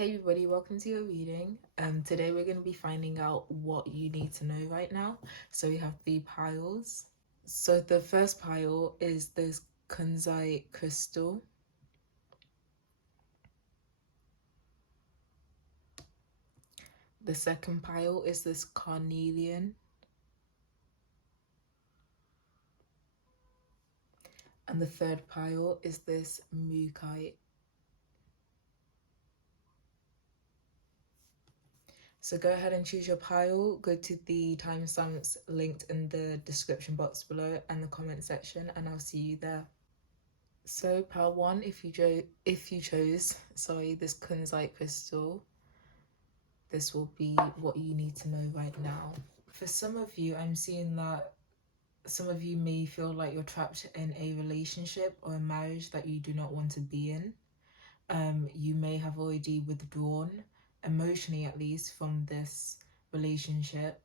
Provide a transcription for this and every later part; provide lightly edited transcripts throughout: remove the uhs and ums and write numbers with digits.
Hey everybody, welcome to your reading. Today we're going to be finding out what you need to know right now. So we have 3 piles. So the first pile is this kunzite crystal. The second pile is this carnelian. And the third pile is this mookaite. So go ahead and choose your pile. Go to the timestamps linked in the description box below and the comment section, and I'll see you there. So pile 1, if you chose this kunzite crystal, this will be what you need to know right now. For some of you, I'm seeing that some of you may feel like you're trapped in a relationship or a marriage that you do not want to be in. You may have already withdrawn, emotionally at least, from this relationship,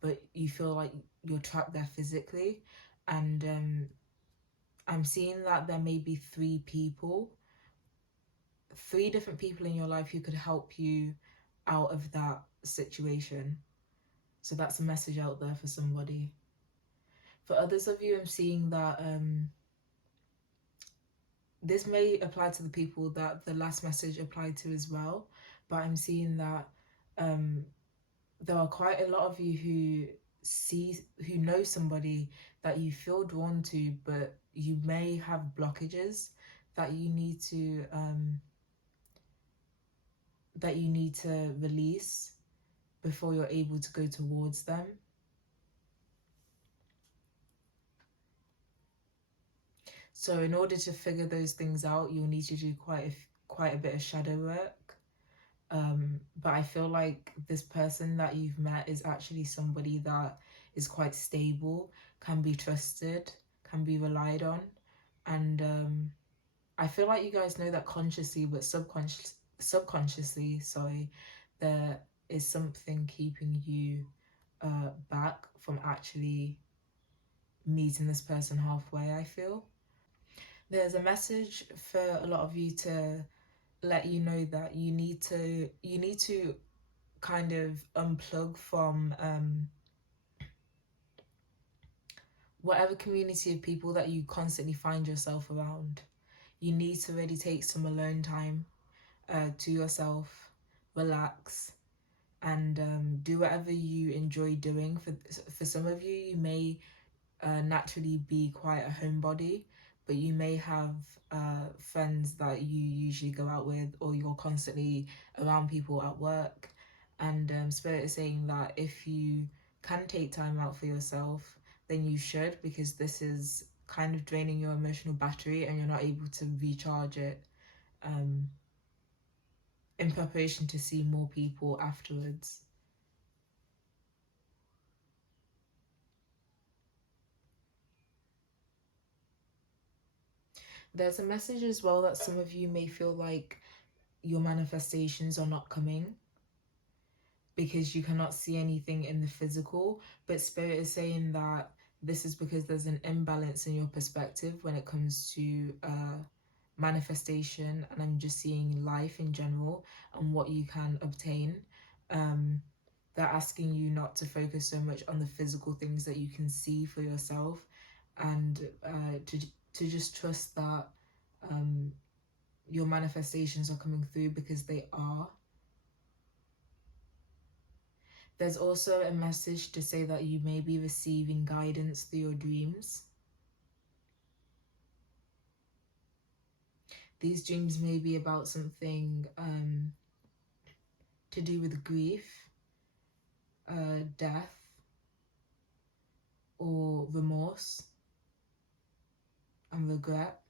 but you feel like you're trapped there physically. And I'm seeing that there may be 3 different people in your life who could help you out of that situation. So that's a message out there for somebody. For others of you, I'm seeing that this may apply to the people that the last message applied to as well, but I'm seeing that there are quite a lot of you who know somebody that you feel drawn to, but you may have blockages that you need to release before you're able to go towards them. So in order to figure those things out, you'll need to do quite a bit of shadow work. But I feel like this person that you've met is actually somebody that is quite stable, can be trusted, can be relied on. And I feel like you guys know that consciously, but subconsciously, there is something keeping you back from actually meeting this person halfway, I feel. There's a message for a lot of you to let you know that you need to kind of unplug from whatever community of people that you constantly find yourself around. You need to really take some alone time to yourself, relax, and do whatever you enjoy doing. For some of you, you may naturally be quite a homebody, but you may have friends that you usually go out with, or you're constantly around people at work. And Spirit is saying that if you can take time out for yourself, then you should, because this is kind of draining your emotional battery and you're not able to recharge it in preparation to see more people afterwards. There's a message as well that some of you may feel like your manifestations are not coming because you cannot see anything in the physical, but Spirit is saying that this is because there's an imbalance in your perspective when it comes to manifestation, and I'm just seeing life in general and what you can obtain. They're asking you not to focus so much on the physical things that you can see for yourself, and to just trust that your manifestations are coming through, because they are. There's also a message to say that you may be receiving guidance through your dreams. These dreams may be about something to do with grief, death, or remorse and regret.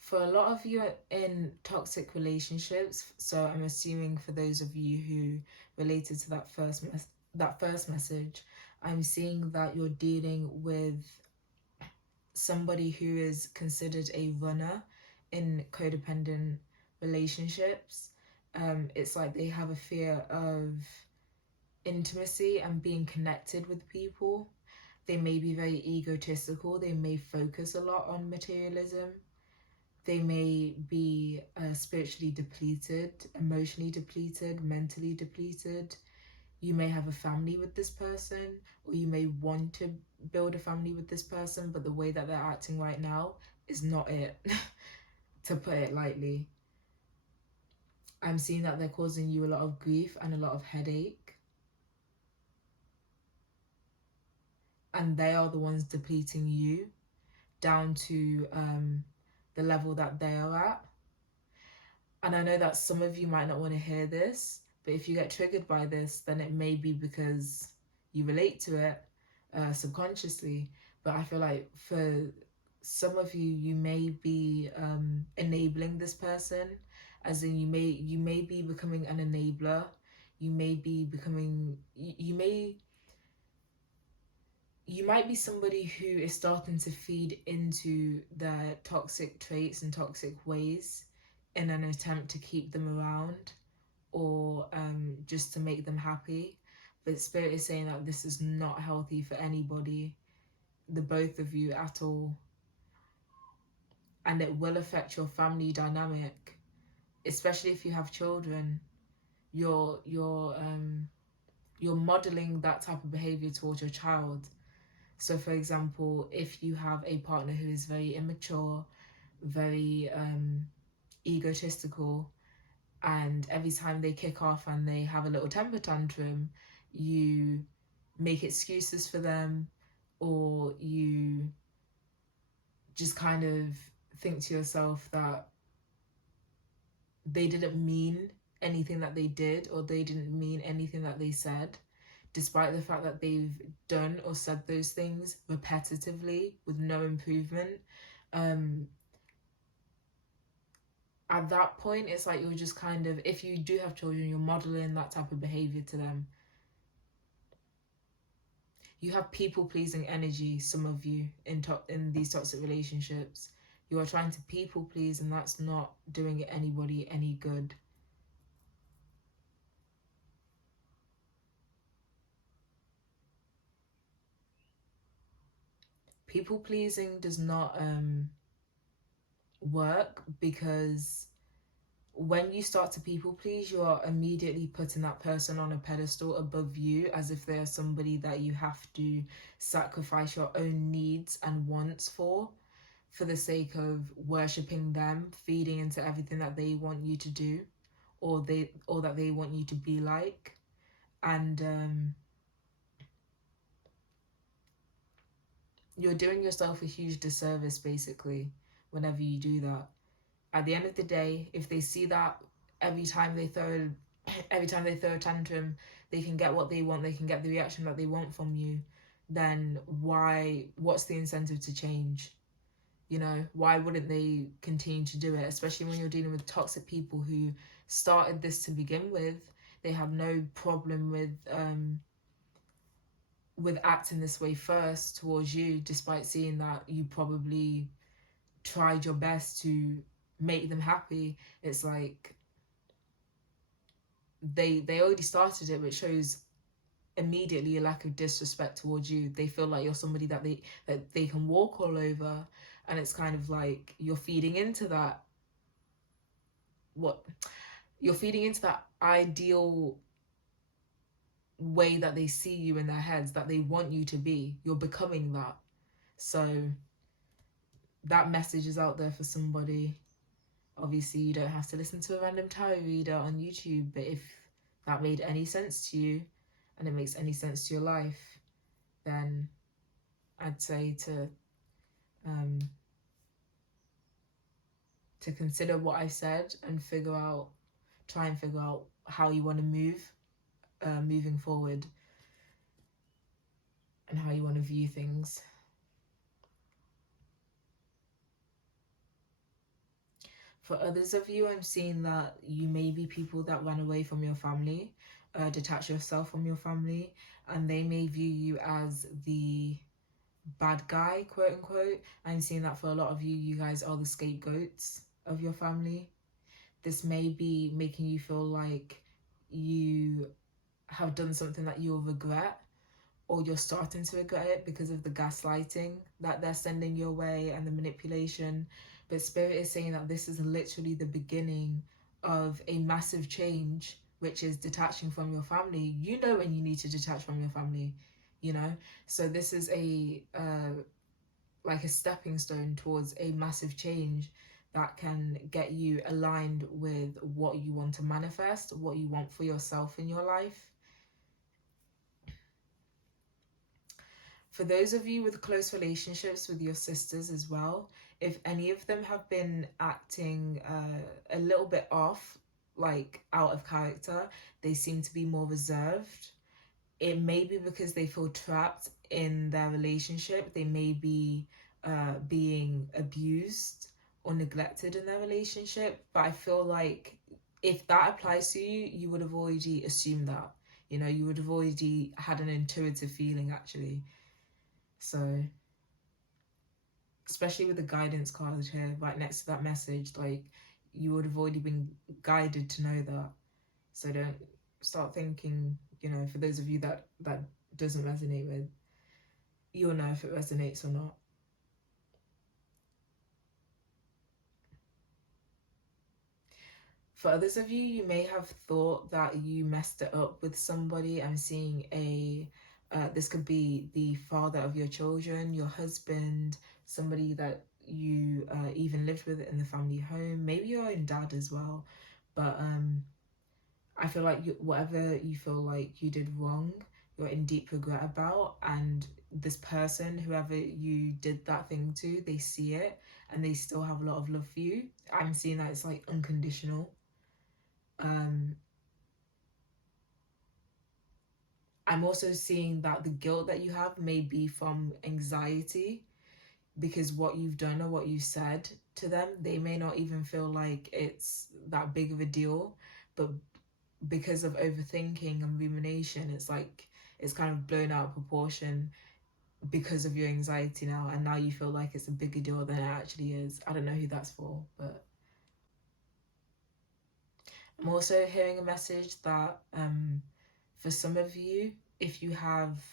For a lot of you in toxic relationships, so I'm assuming for those of you who related to that first message, I'm seeing that you're dealing with somebody who is considered a runner in codependent relationships. It's like they have a fear of intimacy and being connected with people. They may be very egotistical. They may focus a lot on materialism. They may be spiritually depleted, emotionally depleted, mentally depleted. You may have a family with this person, or you may want to build a family with this person, but the way that they're acting right now is not it, to put it lightly. I'm seeing that they're causing you a lot of grief and a lot of headache. And they are the ones depleting you down to the level that they are at. And I know that some of you might not want to hear this, but if you get triggered by this, then it may be because you relate to it subconsciously. But I feel like for some of you, you may be enabling this person, as in you may be becoming an enabler. You may be becoming, you might be somebody who is starting to feed into their toxic traits and toxic ways in an attempt to keep them around, or just to make them happy. But Spirit is saying that this is not healthy for anybody, the both of you, at all. And it will affect your family dynamic, especially if you have children. You're modeling that type of behavior towards your child. So for example, if you have a partner who is very immature, very egotistical, and every time they kick off and they have a little temper tantrum, you make excuses for them, or you just kind of think to yourself that they didn't mean anything that they did, or they didn't mean anything that they said, despite the fact that they've done or said those things repetitively with no improvement. At that point, it's like you're just kind of, if you do have children, you're modeling that type of behavior to them. You have people-pleasing energy, some of you, in these toxic relationships. You are trying to people-please, and that's not doing anybody any good. People-pleasing does not work, because when you start to people please, you are immediately putting that person on a pedestal above you, as if they're somebody that you have to sacrifice your own needs and wants for the sake of worshipping them, feeding into everything that they want you to do, or that they want you to be like. And you're doing yourself a huge disservice, basically, whenever you do that. At the end of the day, if they see that every time they throw a tantrum, they can get what they want, they can get the reaction that they want from you, then what's the incentive to change? You know, why wouldn't they continue to do it? Especially when you're dealing with toxic people who started this to begin with. They have no problem with acting this way first towards you, despite seeing that you probably tried your best to make them happy. It's like they already started it, which shows immediately a lack of disrespect towards you. They feel like you're somebody that they can walk all over, and it's kind of like you're feeding into that ideal way that they see you in their heads, that they want you to be. You're becoming that. So that message is out there for somebody. Obviously, you don't have to listen to a random tarot reader on YouTube, but if that made any sense to you and it makes any sense to your life, then I'd say to consider what I said and try and figure out how you want to move moving forward, and how you want to view things. For others of you, I'm seeing that you may be people that run away from your family, detach yourself from your family, and they may view you as the bad guy, quote unquote. I'm seeing that for a lot of you, you guys are the scapegoats of your family. This may be making you feel like you have done something that you'll regret, or you're starting to regret it because of the gaslighting that they're sending your way and the manipulation. But Spirit is saying that this is literally the beginning of a massive change, which is detaching from your family. You know when you need to detach from your family, you know? So this is a like a stepping stone towards a massive change that can get you aligned with what you want to manifest, what you want for yourself in your life. For those of you with close relationships with your sisters as well, if any of them have been acting a little bit off, like out of character, they seem to be more reserved. It may be because they feel trapped in their relationship. They may be being abused or neglected in their relationship. But I feel like if that applies to you, you would have already assumed that. You know, you would have already had an intuitive feeling actually. So, especially with the guidance card here, right next to that message, like you would have already been guided to know that. So don't start thinking, you know, for those of you that doesn't resonate with, you'll know if it resonates or not. For others of you, you may have thought that you messed it up with somebody. I'm seeing this could be the father of your children, your husband, somebody that you even lived with in the family home, maybe your own dad as well. But I feel like whatever you feel like you did wrong, you're in deep regret about, and this person, whoever you did that thing to, they see it and they still have a lot of love for you. I'm seeing that it's like unconditional. I'm also seeing that the guilt that you have may be from anxiety because what you've done or what you said to them, they may not even feel like it's that big of a deal, but because of overthinking and rumination, it's like it's kind of blown out of proportion because of your anxiety now, and now you feel like it's a bigger deal than it actually is. I don't know who that's for, but I'm also hearing a message that for some of you, if you have,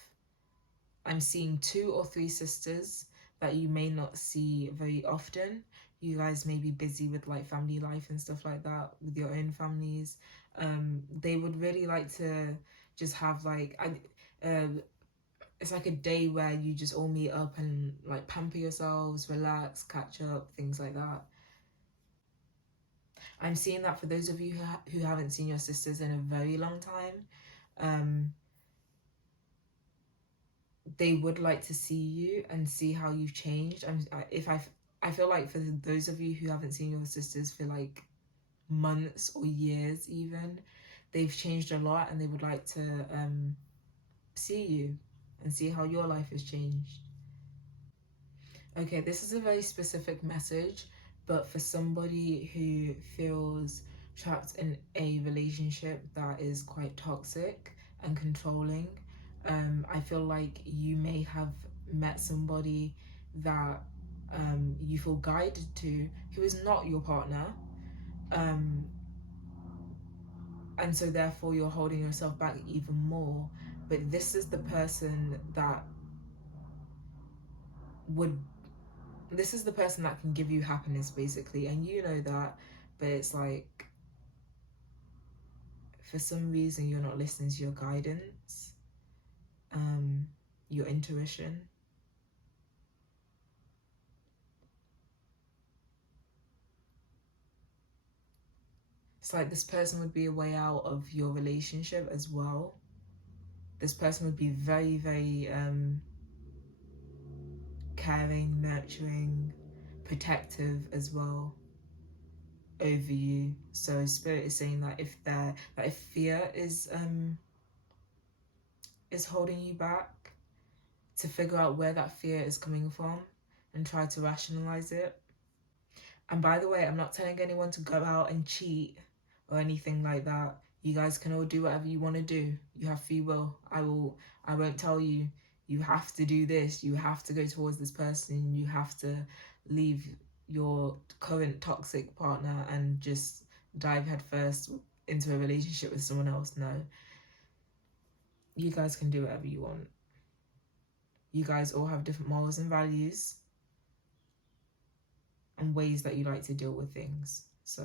I'm seeing 2 or 3 sisters that you may not see very often. You guys may be busy with like family life and stuff like that with your own families. They would really like to just have like it's like a day where you just all meet up and like pamper yourselves, relax, catch up, things like that. I'm seeing that for those of you who haven't seen your sisters in a very long time, they would like to see you and see how you've changed. I feel like for those of you who haven't seen your sisters for like months or years even, they've changed a lot and they would like to see you and see how your life has changed. Okay, this is a very specific message, but for somebody who feels trapped in a relationship that is quite toxic and controlling, I feel like you may have met somebody that you feel guided to who is not your partner. Um, and so therefore you're holding yourself back even more. But this is the person that would this is the person that can give you happiness basically, and you know that, but it's like for some reason you're not listening to your guidance, your intuition. It's like this person would be a way out of your relationship as well. This person would be very, very caring, nurturing, protective as well over you. So spirit is saying that if fear is holding you back, to figure out where that fear is coming from and try to rationalize it. And by the way, I'm not telling anyone to go out and cheat or anything like that. You guys can all do whatever you want to do. You have free will. I won't tell you you have to do this, you have to go towards this person, you have to leave your current toxic partner and just dive headfirst into a relationship with someone else. No. You guys can do whatever you want. you guys all have different morals and values and ways that you like to deal with things. So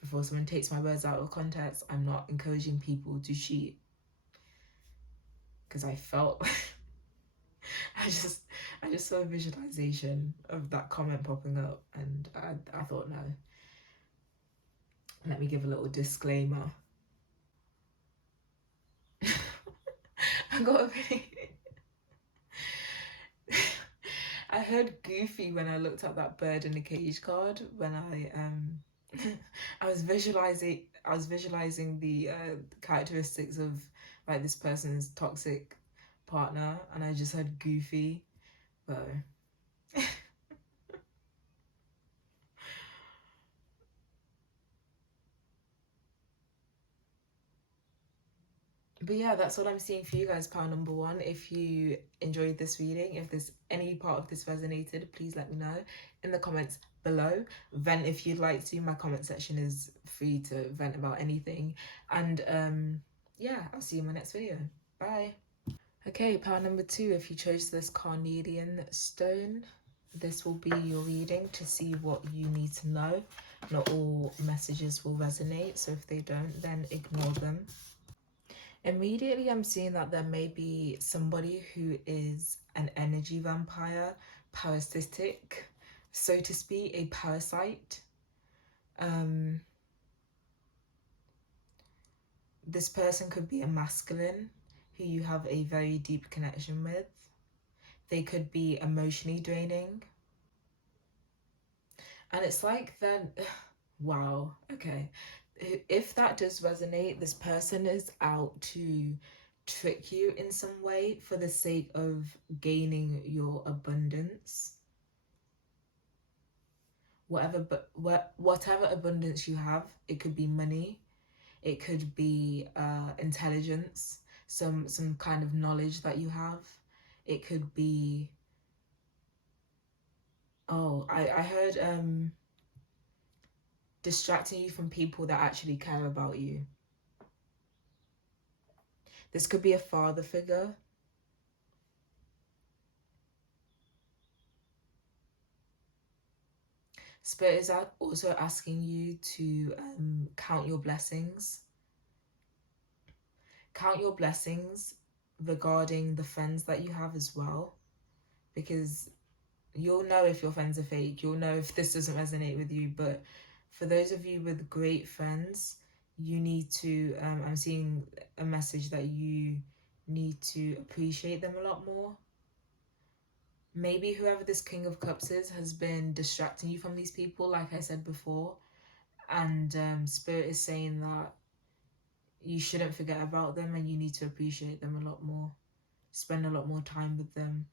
before someone takes my words out of context, I'm not encouraging people to cheat, because I felt I just saw a visualization of that comment popping up, and I thought, no, let me give a little disclaimer. I got a really I heard goofy when I looked at that bird in the cage card, when I was visualizing the characteristics of like this person's toxic partner, and I just heard goofy. But yeah, that's what I'm seeing for you guys, pile number one. If you enjoyed this reading, if there's any part of this resonated, please let me know in the comments below. Vent if you'd like to. My comment section is free to vent about anything. And yeah, I'll see you in my next video. Bye. Okay, pile number two. If you chose this carnelian stone, this will be your reading to see what you need to know. Not all messages will resonate, so if they don't, then ignore them. Immediately, I'm seeing that there may be somebody who is an energy vampire, parasitic, so to speak, a parasite. This person could be a masculine who you have a very deep connection with. They could be emotionally draining. And it's like then, wow, okay. If that does resonate, this person is out to trick you in some way for the sake of gaining your abundance. Whatever abundance you have, it could be money, it could be intelligence, some kind of knowledge that you have. It could be, oh, I heard distracting you from people that actually care about you. This could be a father figure. Spirit is also asking you to count your blessings. Count your blessings regarding the friends that you have as well, because you'll know if your friends are fake. You'll know if this doesn't resonate with you. But for those of you with great friends, you need to, I'm seeing a message that you need to appreciate them a lot more. Maybe whoever this King of Cups is has been distracting you from these people, like I said before. And Spirit is saying that you shouldn't forget about them and you need to appreciate them a lot more. Spend a lot more time with them.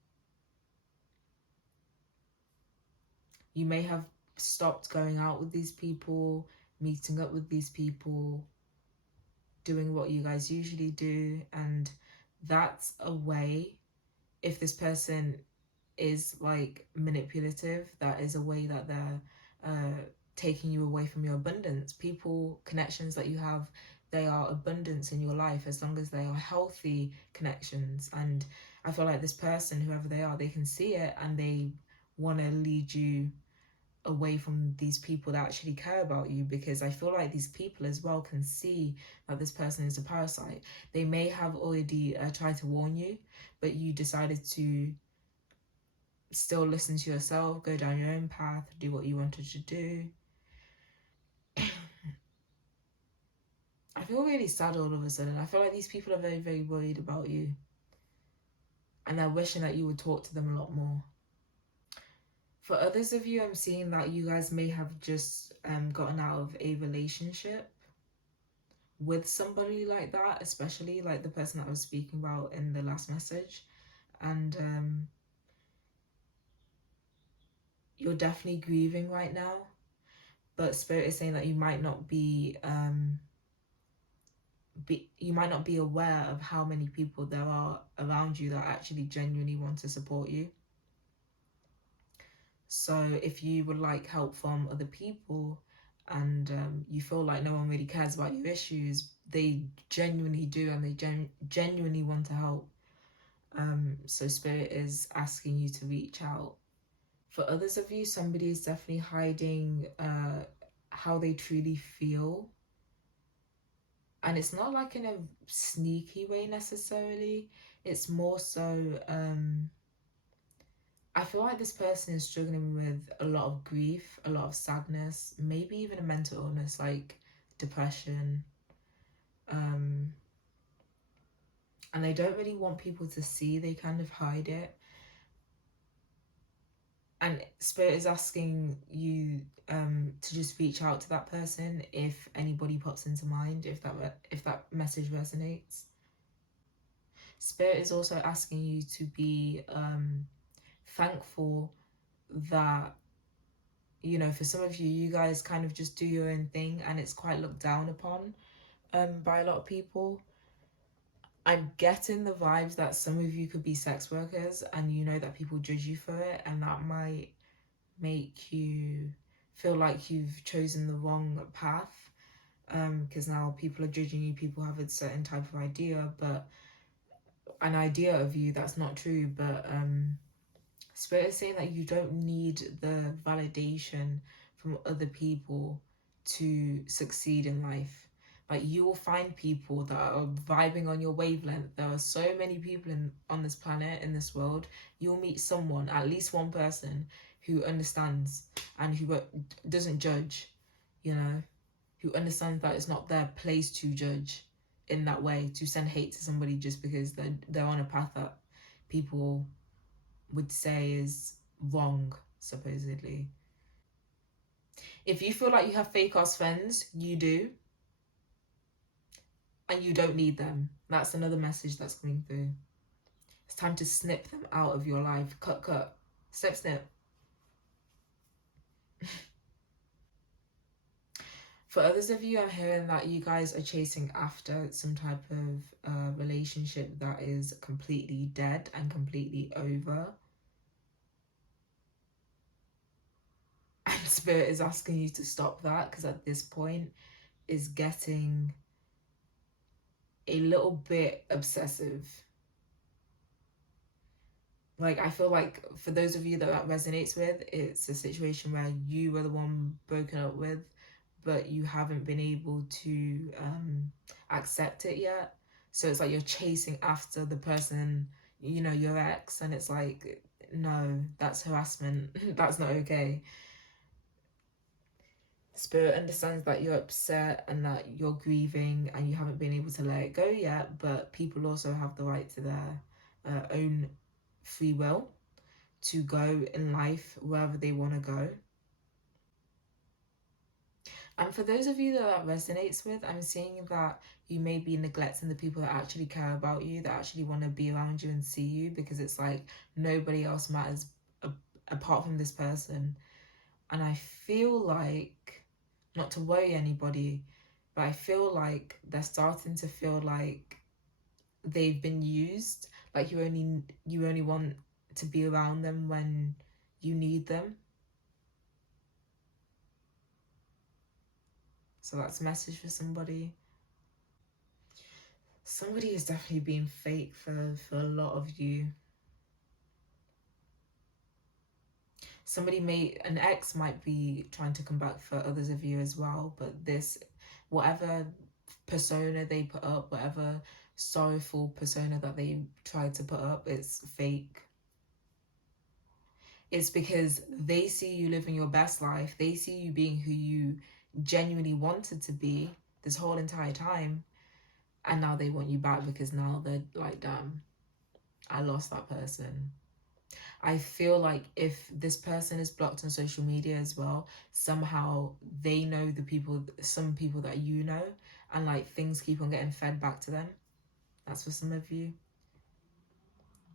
You may have stopped going out with these people, meeting up with these people, doing what you guys usually do. And that's a way, if this person is like manipulative, that is a way that they're taking you away from your abundance. People, connections that you have, they are abundance in your life as long as they are healthy connections. And I feel like this person, whoever they are, they can see it and they want to lead you away from these people that actually care about you, because I feel like these people as well can see that this person is a parasite. They may have already tried to warn you, but you decided to still listen to yourself, go down your own path, do what you wanted to do. I feel really sad all of a sudden. I feel like these people are very, very worried about you, and they're wishing that you would talk to them a lot more. For others of you, I'm seeing that you guys may have just gotten out of a relationship with somebody like that, especially like the person that I was speaking about in the last message. And you're definitely grieving right now, but Spirit is saying that you might not be you might not be aware of how many people there are around you that actually genuinely want to support you. So if you would like help from other people and you feel like no one really cares about your issues, they genuinely do, and they genuinely want to help. So Spirit is asking you to reach out. For others of you, somebody is definitely hiding how they truly feel. And it's not like in a sneaky way necessarily. It's more so, I feel like this person is struggling with a lot of grief, a lot of sadness, maybe even a mental illness like depression. And they don't really want people to see, they kind of hide it. And Spirit is asking you to just reach out to that person if anybody pops into mind, if that message resonates. Spirit is also asking you to be thankful that, you know, for some of you, you guys kind of just do your own thing and it's quite looked down upon by a lot of people. I'm getting the vibes that some of you could be sex workers and you know that people judge you for it, and that might make you feel like you've chosen the wrong path, because now people are judging you, people have a certain type of idea, but an idea of you that's not true. But Spirit is saying that you don't need the validation from other people to succeed in life. Like, you will find people that are vibing on your wavelength. There are so many people on this planet, in this world. You'll meet someone, at least one person, who understands and who doesn't judge, you know, who understands that it's not their place to judge in that way, to send hate to somebody just because they're on a path that people would say is wrong, supposedly. If you feel like you have fake ass friends, you do. And you don't need them. That's another message that's coming through. It's time to snip them out of your life. Cut. Snip, snip. For others of you, I'm hearing that you guys are chasing after some type of relationship that is completely dead and completely over. And Spirit is asking you to stop that, because at this point is getting a little bit obsessive. Like, I feel like for those of you that resonates with, it's a situation where you were the one broken up with, but you haven't been able to accept it yet. So it's like you're chasing after the person, you know, your ex, and it's like, no, that's harassment. That's not okay. Spirit understands that you're upset and that you're grieving and you haven't been able to let it go yet, but people also have the right to their own free will to go in life wherever they want to go. And for those of you that resonates with, I'm seeing that you may be neglecting the people that actually care about you, that actually want to be around you and see you, because it's like nobody else matters apart from this person. And I feel like, not to worry anybody, but I feel like they're starting to feel like they've been used. Like you only want to be around them when you need them. So that's a message for somebody. Somebody is definitely being fake for a lot of you. An ex might be trying to come back for others of you as well, but whatever persona they put up, whatever sorrowful persona that they tried to put up, it's fake. It's because they see you living your best life. They see you being who you genuinely wanted to be this whole entire time. And now they want you back because now they're like, damn, I lost that person. I feel like if this person is blocked on social media as well, somehow they know some people that you know, and like things keep on getting fed back to them. That's for some of you.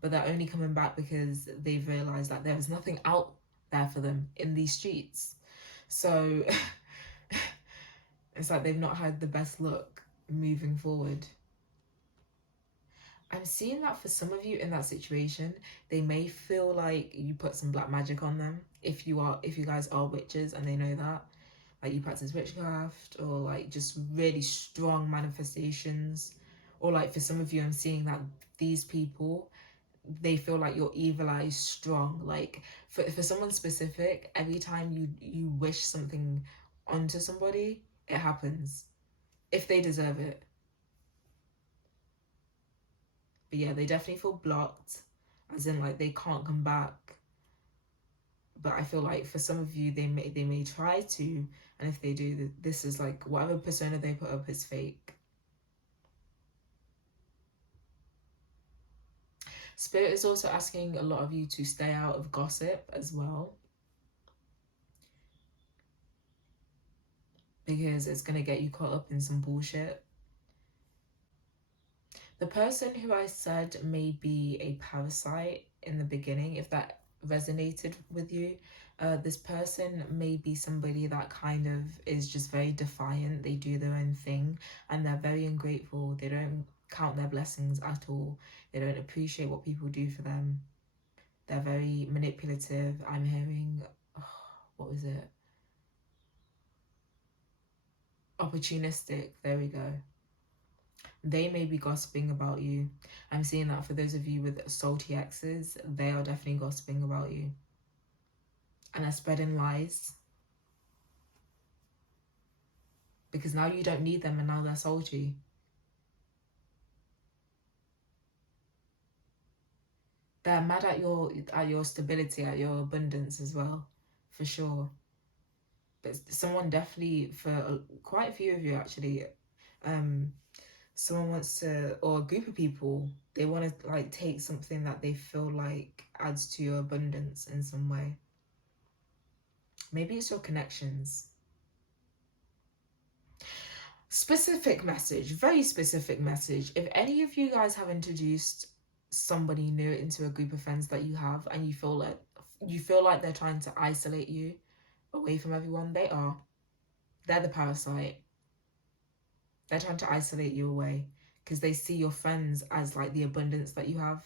But they're only coming back because they've realized that there's nothing out there for them in these streets. So it's like they've not had the best luck moving forward. I'm seeing that for some of you in that situation, they may feel like you put some black magic on them. If you guys are witches and they know that, like you practice witchcraft, or like just really strong manifestations, or like for some of you, I'm seeing that these people, they feel like your evil eye is strong. Like for someone specific, every time you wish something onto somebody, it happens if they deserve it. But yeah, they definitely feel blocked, as in like they can't come back. But I feel like for some of you, they may try to, and if they do, this is like whatever persona they put up is fake. Spirit is also asking a lot of you to stay out of gossip as well, because it's going to get you caught up in some bullshit. The person who I said may be a parasite in the beginning, if that resonated with you, this person may be somebody that kind of is just very defiant. They do their own thing and they're very ungrateful. They don't count their blessings at all. They don't appreciate what people do for them. They're very manipulative. I'm hearing, what was it? Opportunistic. There we go. They may be gossiping about you. I'm seeing that for those of you with salty exes, they are definitely gossiping about you. And they're spreading lies. Because now you don't need them and now they're salty. They're mad at your stability, at your abundance as well, for sure. But someone definitely, for quite a few of you actually, someone wants to, or a group of people, they want to like take something that they feel like adds to your abundance in some way. Maybe it's your connections. Specific message, very specific message. If any of you guys have introduced somebody new into a group of friends that you have, and you feel like they're trying to isolate you away from everyone, they are. They're the parasite. They're trying to isolate you away because they see your friends as like the abundance that you have,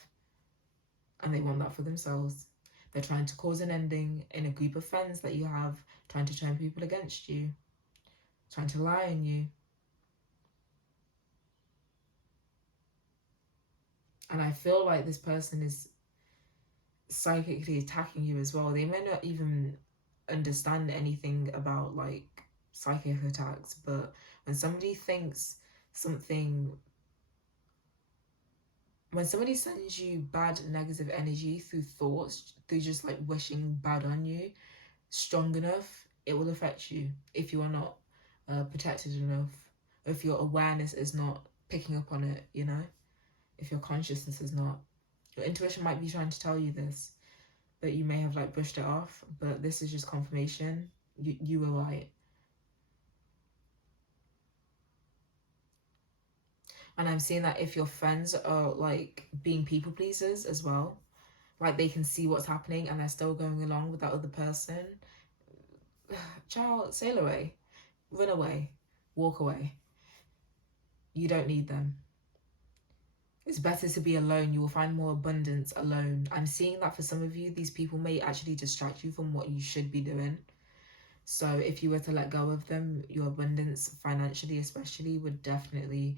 and they want that for themselves. They're trying to cause an ending in a group of friends that you have, trying to turn people against you, trying to lie on you. And I feel like this person is psychically attacking you as well. They may not even understand anything about like psychic attacks, but when somebody thinks something, when somebody sends you bad negative energy through thoughts, through just like wishing bad on you, strong enough, it will affect you if you are not protected enough, or if your awareness is not picking up on it, you know, if your consciousness is not. Your intuition might be trying to tell you this, but you may have like brushed it off, but this is just confirmation. You were right. And I'm seeing that if your friends are like being people pleasers as well, like they can see what's happening and they're still going along with that other person, child, sail away, run away, walk away. You don't need them. It's better to be alone. You will find more abundance alone. I'm seeing that for some of you, these people may actually distract you from what you should be doing. So if you were to let go of them, your abundance financially especially would definitely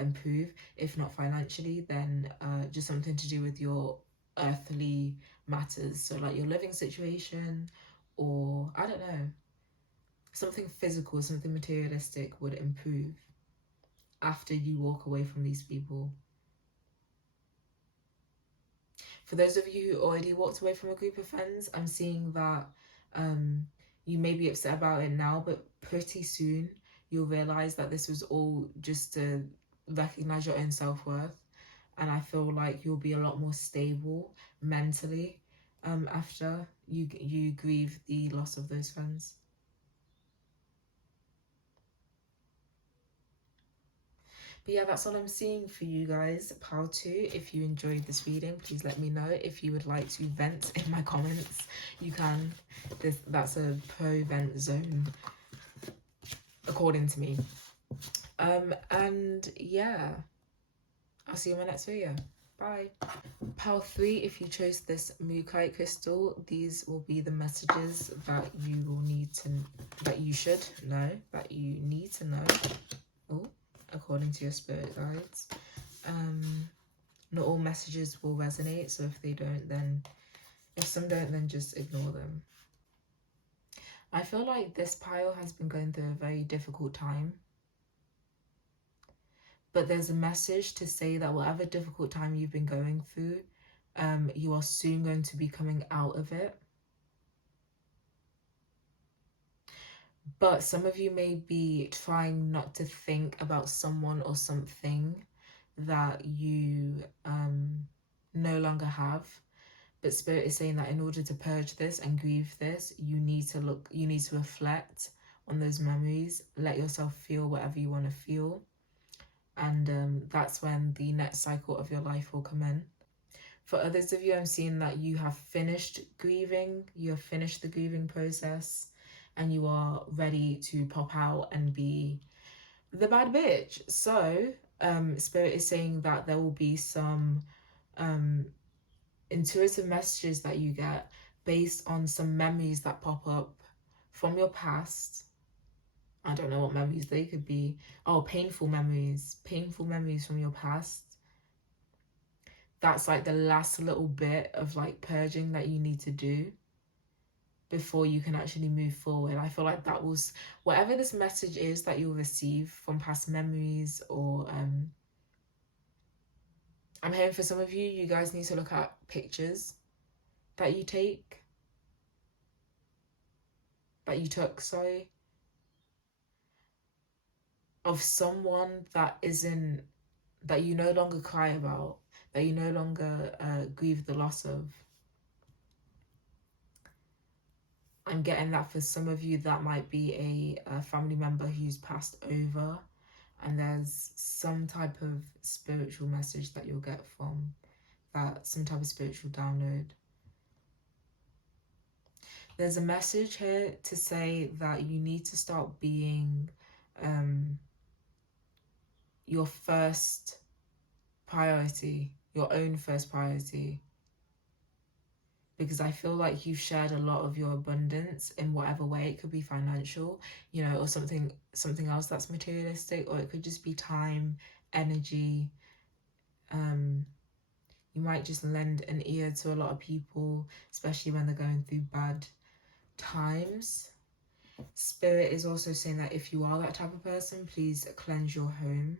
improve. If not financially, then just something to do with your earthly matters. So like your living situation, or I don't know, something physical, something materialistic would improve after you walk away from these people. For those of you who already walked away from a group of friends, I'm seeing that you may be upset about it now, but pretty soon you'll realize that this was all just to recognize your own self-worth. And I feel like you'll be a lot more stable mentally after you grieve the loss of those friends. But yeah, that's all I'm seeing for you guys. Pile 2, if you enjoyed this reading, please let me know. If you would like to vent in my comments, you can. That's a pro-vent zone, according to me. And yeah, I'll see you in my next video. Bye. Pile 3, if you chose this mookaite crystal, these will be the messages that you will need to, that you should know, that you need to know. Oh, according to your spirit guides. not all messages will resonate. So if they don't, then if some don't, then just ignore them. I feel like this pile has been going through a very difficult time. But there's a message to say that whatever difficult time you've been going through, you are soon going to be coming out of it. But some of you may be trying not to think about someone or something that you no longer have. But Spirit is saying that in order to purge this and grieve this, you need to reflect on those memories, let yourself feel whatever you want to feel. And that's when the next cycle of your life will come in. For others of you, I'm seeing that you have finished grieving, you have finished the grieving process, and you are ready to pop out and be the bad bitch. So, Spirit is saying that there will be some intuitive messages that you get based on some memories that pop up from your past. I don't know what memories they could be. Oh, painful memories from your past. That's like the last little bit of like purging that you need to do before you can actually move forward. I feel like that was whatever this message is that you'll receive from past memories, or I'm hearing for some of you, you guys need to look at pictures that you took, sorry, of someone that you no longer cry about, that you no longer grieve the loss of. I'm getting that for some of you, that might be a family member who's passed over, and there's some type of spiritual message that you'll get from that, some type of spiritual download. There's a message here to say that you need to start being your first priority, your own first priority. Because I feel like you've shared a lot of your abundance in whatever way. It could be financial, you know, or something else that's materialistic, or it could just be time, energy. You might just lend an ear to a lot of people, especially when they're going through bad times. Spirit is also saying that if you are that type of person, please cleanse your home,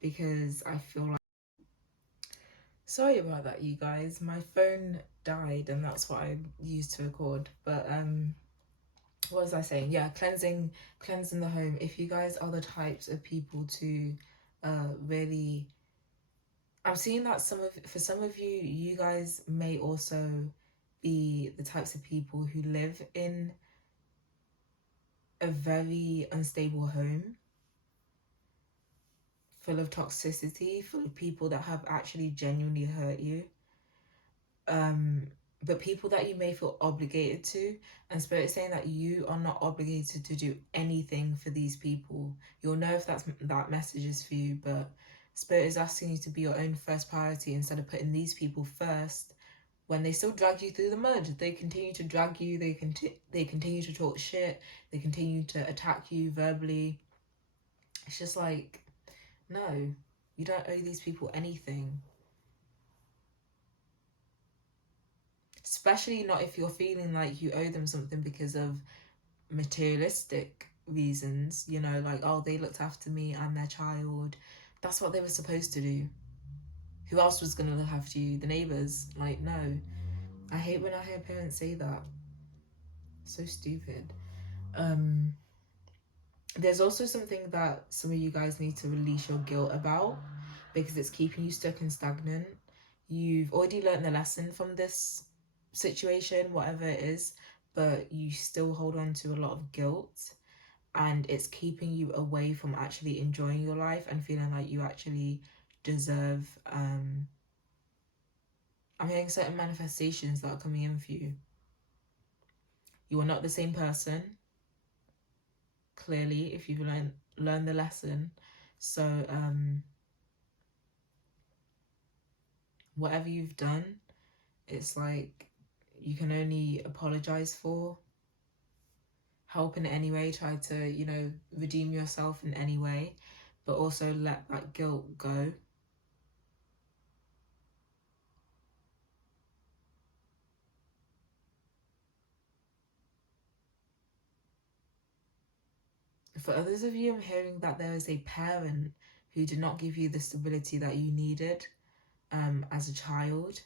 because I feel like... Sorry about that, you guys. My phone died and that's what I used to record. But what was I saying? Yeah, cleansing the home. If you guys are the types of people to really... I'm seeing that for some of you, you guys may also be the types of people who live in a very unstable home, full of toxicity, full of people that have actually genuinely hurt you. But people that you may feel obligated to, and Spirit is saying that you are not obligated to do anything for these people. You'll know if that message is for you, but Spirit is asking you to be your own first priority instead of putting these people first. When they still drag you through the mud, they continue to drag you, they continue to talk shit, they continue to attack you verbally. It's just like, no, you don't owe these people anything. Especially not if you're feeling like you owe them something because of materialistic reasons, you know, like, oh, they looked after me, I'm their child. That's what they were supposed to do. Who else was going to look after you? The neighbours? Like, no. I hate when I hear parents say that. So stupid. There's also something that some of you guys need to release your guilt about, because it's keeping you stuck and stagnant. You've already learned the lesson from this situation, whatever it is, but you still hold on to a lot of guilt, and it's keeping you away from actually enjoying your life and feeling like you actually deserve... I'm hearing certain manifestations that are coming in for you. You are not the same person, clearly, if you've learned the lesson. So whatever you've done, it's like you can only apologize for. Help in any way, try to, you know, redeem yourself in any way, but also let that guilt go. For others of you, I'm hearing that there is a parent who did not give you the stability that you needed as a child,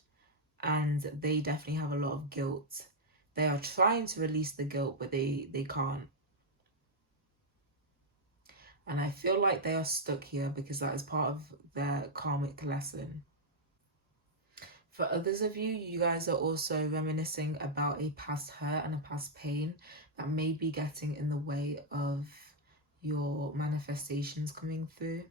and they definitely have a lot of guilt. They are trying to release the guilt, but they can't. And I feel like they are stuck here because that is part of their karmic lesson. For others of you, you guys are also reminiscing about a past hurt and a past pain that may be getting in the way of your manifestations coming through.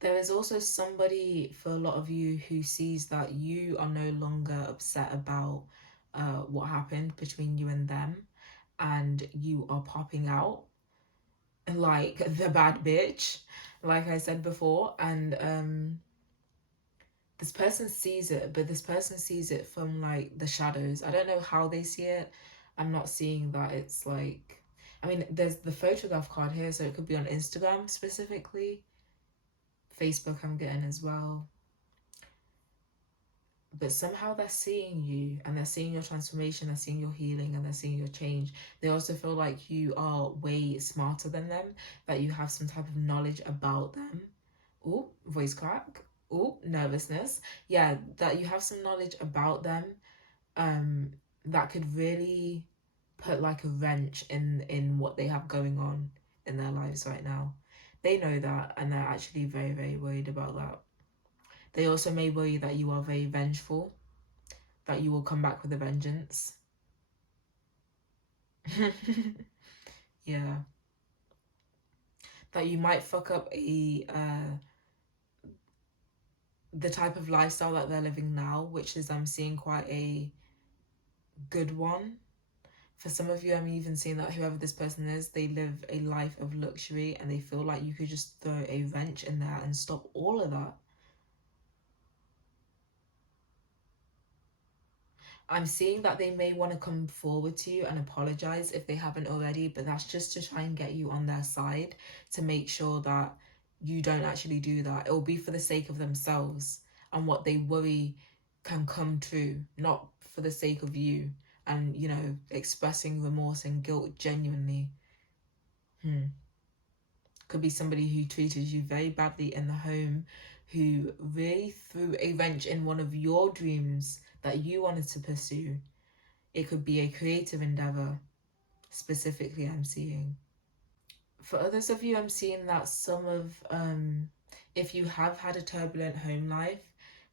There is also somebody for a lot of you who sees that you are no longer upset about what happened between you and them, and you are popping out like the bad bitch, like I said before. And this person sees it, but this person sees it from like the shadows. I don't know how they see it. I'm not seeing that it's like, I mean, there's the photograph card here, so it could be on Instagram specifically. Facebook I'm getting as well. But somehow they're seeing you, and they're seeing your transformation, they're seeing your healing, and they're seeing your change. They also feel like you are way smarter than them, that you have some type of knowledge about them. Oh, voice crack. Oh, nervousness. Yeah, that you have some knowledge about them that could really put like a wrench in what they have going on in their lives right now. They know that, and they're actually very, very worried about that. They also may worry that you are very vengeful, that you will come back with a vengeance. Yeah. That you might fuck up the type of lifestyle that they're living now, which is I'm seeing quite a good one. For some of you, I'm even seeing that whoever this person is, they live a life of luxury, and they feel like you could just throw a wrench in there and stop all of that. I'm seeing that they may want to come forward to you and apologize if they haven't already, but that's just to try and get you on their side, to make sure that you don't actually do that. It will be for the sake of themselves and what they worry can come true, not for the sake of you and, you know, expressing remorse and guilt genuinely. Could be somebody who treated you very badly in the home, who really threw a wrench in one of your dreams that you wanted to pursue. It could be a creative endeavor, specifically, I'm seeing. For others of you, I'm seeing that some of, if you have had a turbulent home life,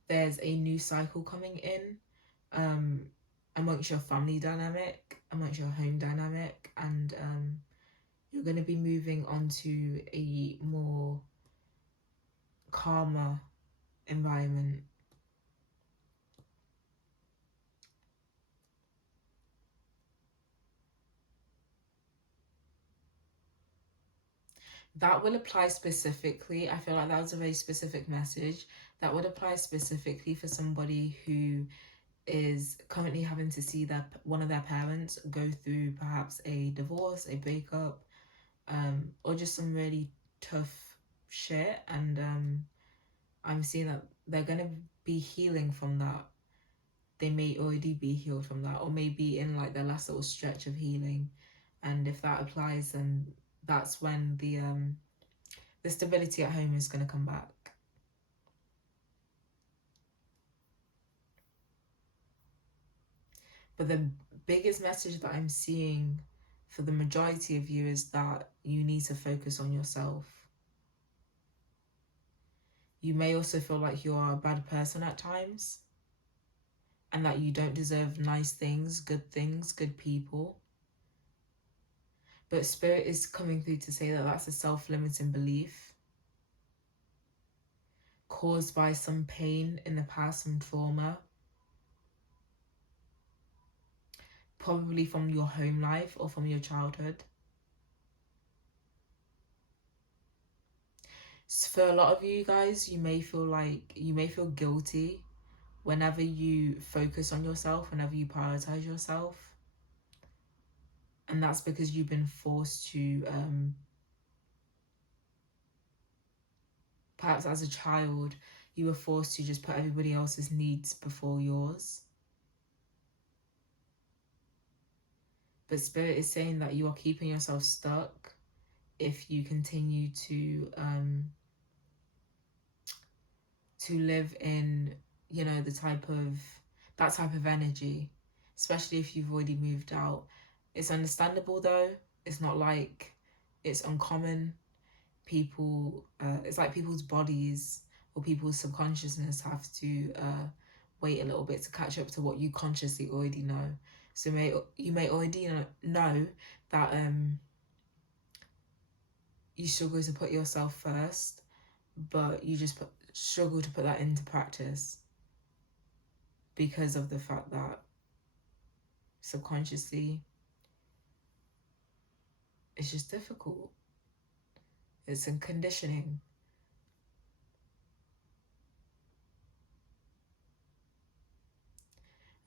there's a new cycle coming in amongst your family dynamic, amongst your home dynamic, and you're going to be moving on to a more calmer environment. That will apply specifically. I feel like that was a very specific message. That would apply specifically for somebody who is currently having to see one of their parents go through perhaps a divorce, a breakup, or just some really tough shit. And I'm seeing that they're gonna be healing from that. They may already be healed from that, or maybe in like their last little stretch of healing. And if that applies, then that's when the stability at home is going to come back. But the biggest message that I'm seeing for the majority of you is that you need to focus on yourself. You may also feel like you are a bad person at times, and that you don't deserve nice things, good people. But Spirit is coming through to say that that's a self-limiting belief caused by some pain in the past, some trauma, probably from your home life or from your childhood. For a lot of you guys, you may feel guilty whenever you focus on yourself, whenever you prioritize yourself. And that's because you've been forced to, perhaps as a child, you were forced to just put everybody else's needs before yours. But Spirit is saying that you are keeping yourself stuck if you continue to live in, you know, that type of energy, especially if you've already moved out. It's understandable though. It's not like it's uncommon. People, it's like people's bodies or people's subconsciousness have to wait a little bit to catch up to what you consciously already know. So you may already know that you struggle to put yourself first, but you just struggle to put that into practice because of the fact that subconsciously it's just difficult. It's in conditioning.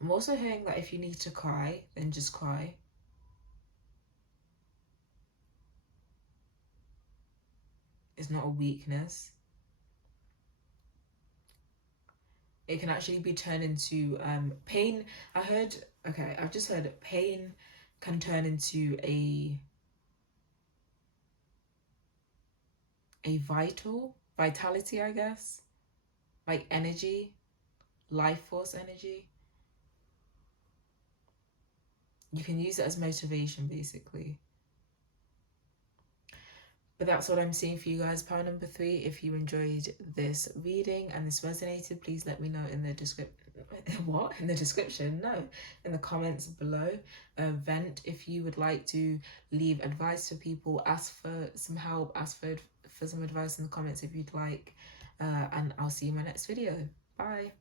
I'm also hearing that if you need to cry, then just cry. It's not a weakness. It can actually be turned into pain. I've just heard pain can turn into a vitality, I guess, like energy, life force energy. You can use it as motivation, basically. But that's what I'm seeing for you guys. Power number 3. If you enjoyed this reading and this resonated, please let me know in the description. What? In the description? No. In the comments below. Vent if you would like to leave advice for people. Ask for some help. Ask for some advice in the comments if you'd like. And I'll see you in my next video. Bye.